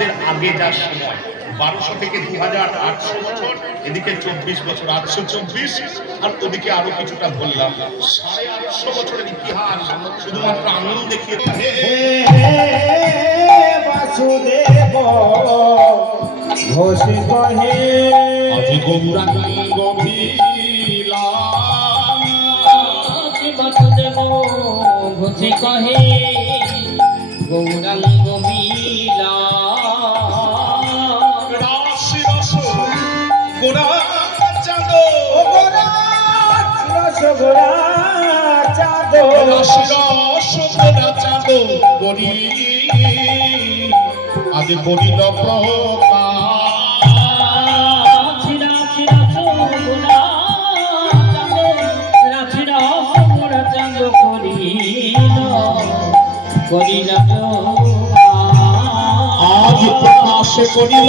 খ্রিস্টাব্দের আগে যার সময় 1200 থেকে 2800 বছর, এদিকে 24 বছর 824, আর ওদিকে আরো কিছুটা বললাম 850 বছরের ইতিহাস শুধুমাত্র আঙুল দেখিয়ে। বাসুদেব ঘোষ কহে আজি গৌরাঙ্গ ভিলা, বাসুদেব ঘোষ কহে গৌরাঙ্গ মিলা, রাশি রস গোড়া চাঁদ, রস গোড়া চাঁদ, রাশি রস গোড়া চাঁদ গরি আজ করিল প্রকাশ, রাশি রস গোড়া চাঁদ, রাশি রস গোড়া চাঁদ করিল করিল আজ প্রকাশ করিল,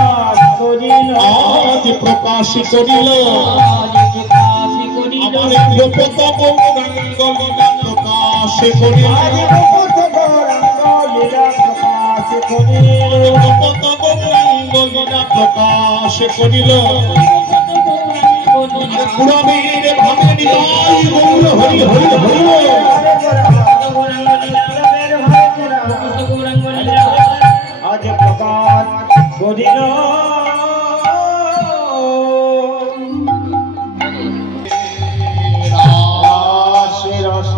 আজ প্রকাশ করিল আমার গোপত গৌরাঙ্গ লীলা প্রকাশ করিল, গোপত গৌরাঙ্গ লীলা প্রকাশ করিল, পুরবীর ভাবে নিতাই গৌর হরি হরি হরি। আজ প্রকাশ করিল রাশি রস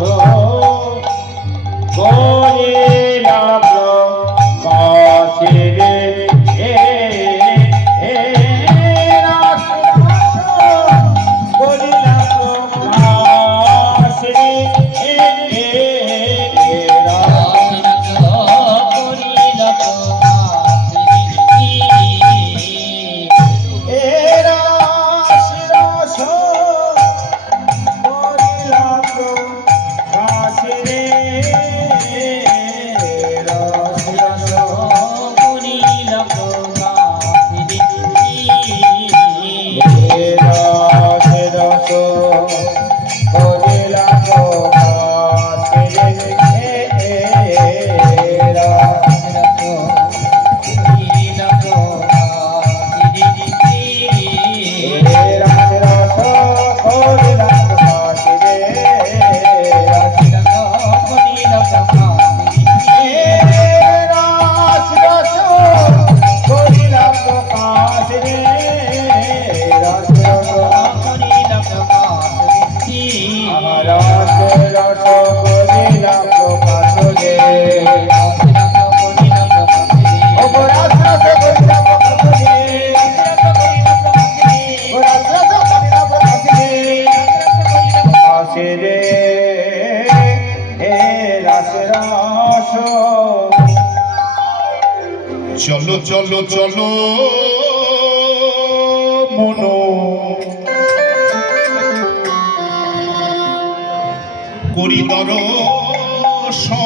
করিল প্রকাশ রে, রাশি রস করিল প্রকাশ রে, চলো চলো চলো মনো করি দর্শন,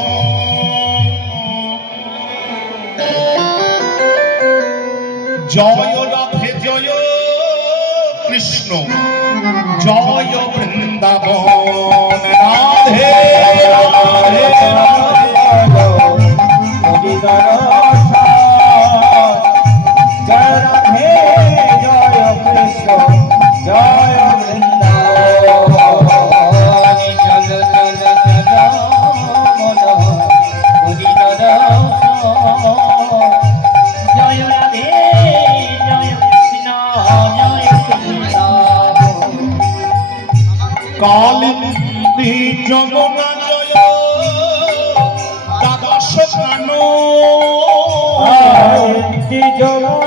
জয় রাধে জয় কৃষ্ণ জয় বৃন্দাবন, রাধে রাধে জয় রাধে জয় কৃষ্ণ জয় কালিন্দী যমুনা জয় দ্বাদশ প্রাণ, জয়